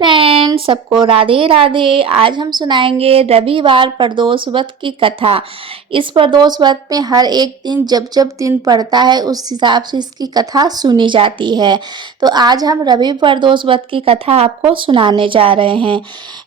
Friends, सबको राधे राधे। आज हम सुनाएंगे रविवार प्रदोष व्रत की कथा। इस प्रदोष व्रत में हर एक दिन जब जब दिन पड़ता है उस हिसाब से इसकी कथा सुनी जाती है। तो आज हम रवि प्रदोष व्रत की कथा आपको सुनाने जा रहे हैं।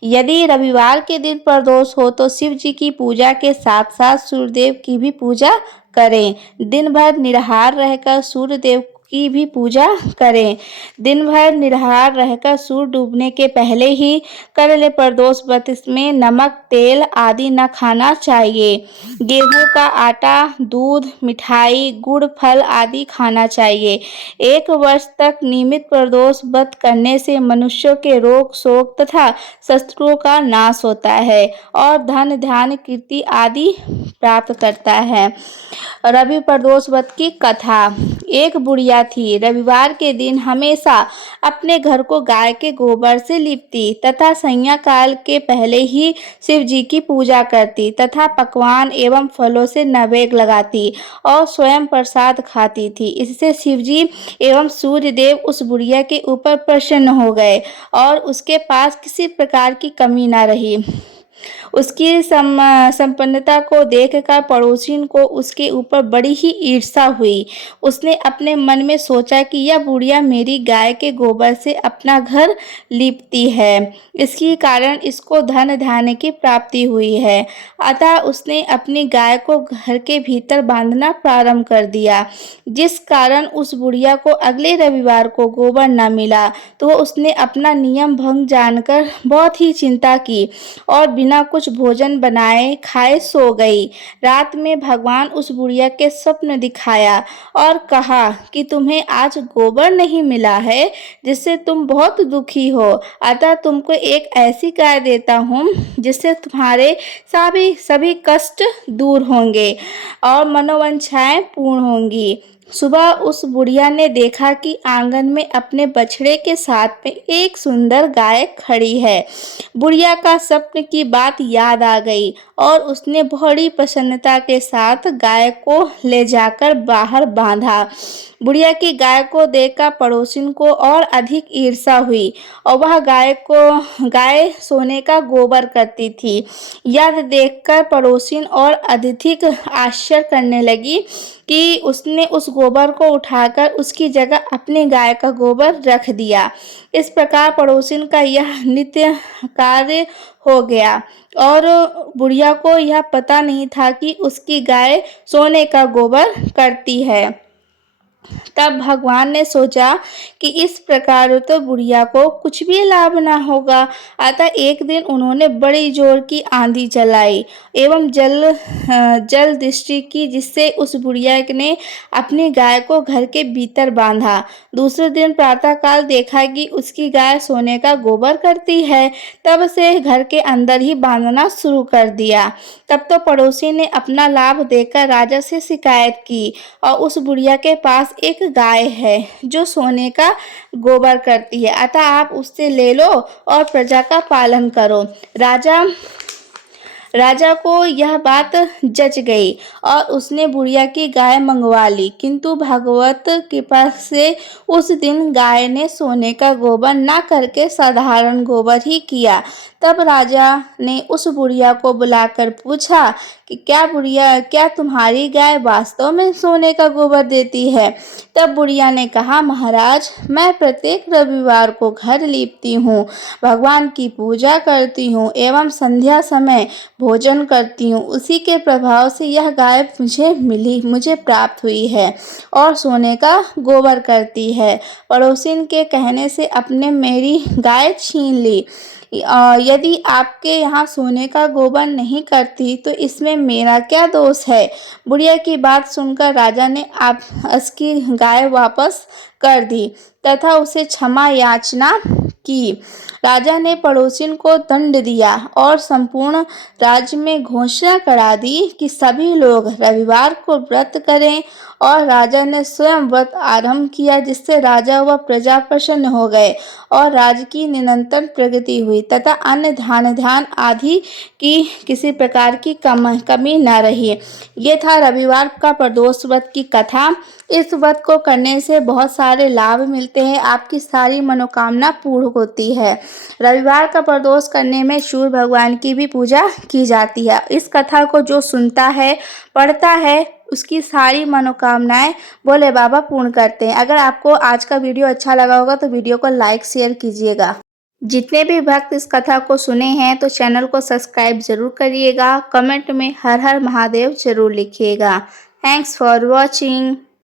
यदि रविवार के दिन प्रदोष हो तो शिव जी की पूजा के साथ साथ सूर्यदेव की भी पूजा करें। दिन भर निराहार रहकर सूर्यदेव की भी पूजा करें। दिन भर निराहार रहकर सूर्य डूबने के पहले ही कर ले प्रदोष व्रत। इसमें नमक, तेल आदि न खाना चाहिए। गेहूं का आटा, दूध, मिठाई, गुड़, फल आदि खाना चाहिए। 1 वर्ष तक नियमित प्रदोष व्रत करने से मनुष्यों के रोग, शोक तथा शत्रुओं का नाश होता है और धन, ध्यान, कीर्ति आदि प्राप्त करता है। रवि प्रदोष व्रत की कथा। एक बुढ़िया थी। रविवार के दिन हमेशा अपने घर को गाय के गोबर से लीपती तथा संध्या काल के पहले ही शिव जी की पूजा करती तथा पकवान एवं फलों से नैवेद्य लगाती और स्वयं प्रसाद खाती थी। इससे शिव जी एवं सूर्य देव उस बुढ़िया के ऊपर प्रसन्न हो गए और उसके पास किसी प्रकार की कमी न रही। उसकी संपन्नता को देखकर पड़ोसिन को उसके ऊपर बड़ी ही ईर्ष्या हुई। उसने अपने मन में सोचा कि यह बुढ़िया मेरी गाय के गोबर से अपना घर लीपती है, इसके कारण इसको धन धान्य की प्राप्ति हुई है। अतः उसने अपनी गाय को घर के भीतर बांधना प्रारंभ कर दिया, जिस कारण उस बुढ़िया को अगले रविवार को गोबर न मिला। तो उसने अपना नियम भंग जानकर बहुत ही चिंता की और बिना कुछ भोजन बनाए खाए सो गई। रात में भगवान उस बुढ़िया के स्वप्न दिखाया और कहा कि तुम्हें आज गोबर नहीं मिला है, जिससे तुम बहुत दुखी हो। अतः तुमको एक ऐसी गाय देता हूँ जिससे तुम्हारे सभी कष्ट दूर होंगे और मनोवांछाएं पूर्ण होंगी। सुबह उस बुढ़िया ने देखा कि आंगन में अपने बछड़े के साथ में एक सुंदर गाय खड़ी है। बुढ़िया का स्वप्न की बात याद आ गई और उसने बड़ी प्रसन्नता के साथ गाय को ले जाकर बाहर बांधा। बुढ़िया की गाय को देखकर पड़ोसिन को और अधिक ईर्ष्या हुई और वह गाय सोने का गोबर करती थी। यह देखकर पड़ोसिन और अधिक आश्चर्य करने लगी कि उसने उस गोबर को उठाकर उसकी जगह अपनी गाय का गोबर रख दिया। इस प्रकार पड़ोसिन का यह नित्य कार्य हो गया और बुढ़िया को यह पता नहीं था कि उसकी गाय सोने का गोबर करती है। तब भगवान ने सोचा कि इस प्रकार तो बुढ़िया को कुछ भी लाभ न होगा। अतः एक दिन उन्होंने बड़ी जोर की आंधी चलाई एवं जल दृष्टि की, जिससे उस बुढ़िया ने अपनी गाय को घर के भीतर बांधा। दूसरे दिन प्रातःकाल देखा कि उसकी गाय सोने का गोबर करती है। तब से घर के अंदर ही बांधना शुरू कर दिया। तब तो पड़ोसी ने अपना लाभ देकर राजा से शिकायत की और उस बुढ़िया के पास एक गाय है जो सोने का गोबर करती है, अतः आप उससे ले लो और प्रजा का पालन करो। राजा को यह बात जच गई और उसने बुढ़िया की गाय मंगवा ली, किंतु भगवत कृपा से उस दिन गाय ने सोने का गोबर न करके साधारण गोबर ही किया। तब राजा ने उस बुढ़िया को बुलाकर पूछा कि क्या तुम्हारी गाय वास्तव में सोने का गोबर देती है? तब बुढ़िया ने कहा, महाराज, मैं प्रत्येक रविवार को घर लीपती हूँ, भगवान की पूजा करती हूँ एवं संध्या समय भोजन करती हूँ। उसी के प्रभाव से यह गाय मुझे प्राप्त हुई है और सोने का गोबर करती है। पड़ोसिन के कहने से अपने मेरी गाय छीन ली। यदि आपके यहाँ सोने का गोबर नहीं करती तो इसमें मेरा क्या दोष है? बुढ़िया की बात सुनकर राजा ने उसकी गाय वापस कर दी तथा उसे क्षमा याचना की। राजा ने पड़ोसिन को दंड दिया और संपूर्ण राज्य में घोषणा करा दी कि सभी लोग रविवार को व्रत करें और राजा ने स्वयं व्रत आरंभ किया, जिससे राजा व प्रजा प्रसन्न हो गए और राज्य की निरंतर प्रगति हुई तथा अन्न धान आदि की किसी प्रकार की कमी न रही। ये था रविवार का प्रदोष व्रत की कथा। इस व्रत को करने से बहुत सारे लाभ मिलते हैं, आपकी सारी मनोकामना पूर्ण होती है। रविवार का प्रदोष करने में सूर्य भगवान की भी पूजा की जाती है। इस कथा को जो सुनता है, पढ़ता है, उसकी सारी मनोकामनाएं भोले बाबा पूर्ण करते हैं। अगर आपको आज का वीडियो अच्छा लगा होगा तो वीडियो को लाइक शेयर कीजिएगा। जितने भी भक्त इस कथा को सुने हैं तो चैनल को सब्सक्राइब जरूर करिएगा। कमेंट में हर हर महादेव जरूर लिखिएगा। Thanks for watching.